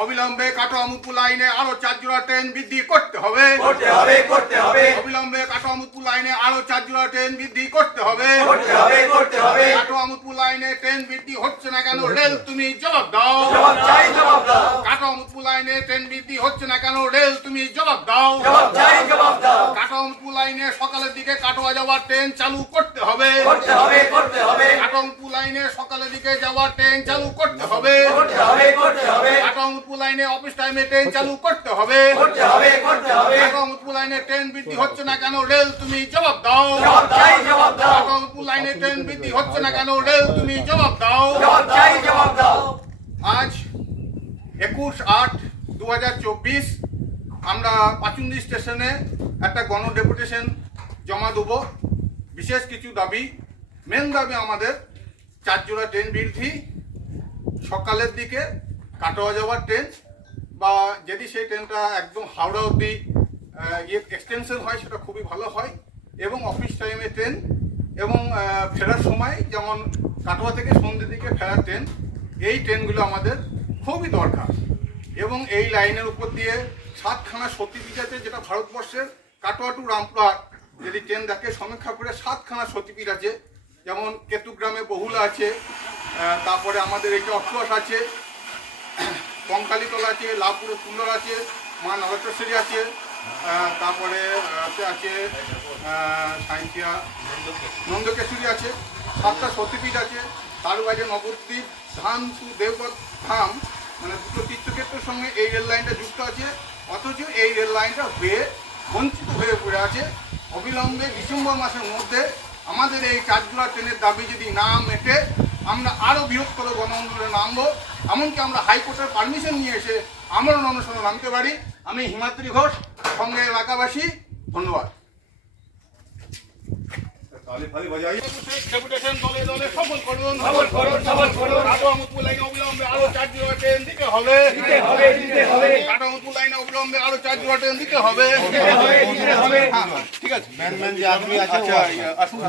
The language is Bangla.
অবিলম্বে কাটো আমুদপুর লাইনে আরও চার জোড়া ট্রেন বৃদ্ধি করতে হবে। করতে হবে করতে হবে। অবিলম্বে কাটো আমুদপুর লাইনে আরও চার জোড়া ট্রেন বৃদ্ধি করতে হবে। করতে হবে করতে হবে। কাটো লাইনে ট্রেন বৃদ্ধি হচ্ছে না কেন? রেল তুমি জবাব দাও। জবাব চাই জবাব দাও। কাটো লাইনে ট্রেন বৃদ্ধি হচ্ছে না কেন? রেল তুমি জবাব দাও। জবাব চাই জবাব দাও। কাটো আমুদপুর লাইনে সকালের দিকে কাটোয়া যাওয়ার ট্রেন চালু করতে হবে। করতে হবে করতে হবে। লাইনে সকালের দিকে যাওয়ার ট্রেন চালু করতে হবে। করতে হবে করতে হবে। লাইনে অফিস টাইমে ট্রেন চালু করতে হবে। করতে হবে করতে হবে। লাইনে ট্রেন বৃদ্ধি হচ্ছে না কেন রেল তুমি জবাব দাও। জবাব চাই জবাব দাও। লাইনে ট্রেন বৃদ্ধি হচ্ছে না কেন রেল তুমি জবাব দাও। জবাব চাই জবাব দাও। আজ একুশ আট দু আমরা পাচুন্দি স্টেশনে একটা গণ ডেপুটেশন জমা দেবো। বিশেষ কিছু দাবি। মেন দাবি আমাদের চারজোড়া ট্রেন বৃদ্ধি সকালের দিকে কাটোয়া যাওয়ার ট্রেন বা যদি সেই ট্রেনটা একদম হাওড়া অবধি আহ, ইয়ে এক্সটেনশন হয় সেটা খুবই ভালো হয়। এবং অফিস টাইমে ট্রেন এবং ফেরার সময় যেমন কাটোয়া থেকে সন্ধ্যে দিকে ফেরার ট্রেন এই ট্রেনগুলো আমাদের খুবই দরকার। এবং এই লাইনের উপর দিয়ে সাতখানা সতীপীঠ আছে, যেটা ভারতবর্ষের কাটোয়া টু রামপুরহাট যদি ট্রেন দেখে সমীক্ষা করে সাতখানা সতীপীঠ আছে। যেমন কেতুগ্রামে বহুলা আছে তারপরে আমাদের এই অক্ষস আছে কঙ্কালীতলা আছে লাভপুরে সুন্দর আছে, মা নরকেশ্বরী আছে তারপরে আছে সাঁইথিয়া, নন্দকেশ্বরী আছে, সাতটা সতীপীঠ আছে তার বাইরে নবদ্বীপ ধাম টু দেবগড় ধাম মানে দুটো তীর্থক্ষেত্রের সঙ্গে এই রেল লাইনটা যুক্ত আছে অথচ এই রেল লাইনটা হয়ে বঞ্চিত হয়ে পড়ে আছে। অবিলম্বে ডিসেম্বর মাসের মধ্যে আমাদের এই চারজোড়া ট্রেনের দাবি যদি না মেটে আমরা আরও বৃহত্তর গণ আন্দোলনে নামবো। এমনকি আমরা হাইকোর্টের পারমিশন নিয়ে এসে আমরণ অনশনে নামতে পারি। আমি হিমাদ্রি ঘোষ সঙ্গে এলাকাবাসী ধন্যবাদ। ডেপুটেশন দলে দলে করুন। সফল করুন। কাটো আমুদপুর লাইনে অবিলম্বে আরও চার জোড়া ট্রেন দিতে হবে। দিতে হবে দিতে হবে। কাটো আমুদপুর লাইনে অবিলম্বে আরও চার জোড়া ট্রেন দিতে হবে। দিতে হবে দিতে হবে। হ্যাঁ, ঠিক আছে। আচ্ছা আসুন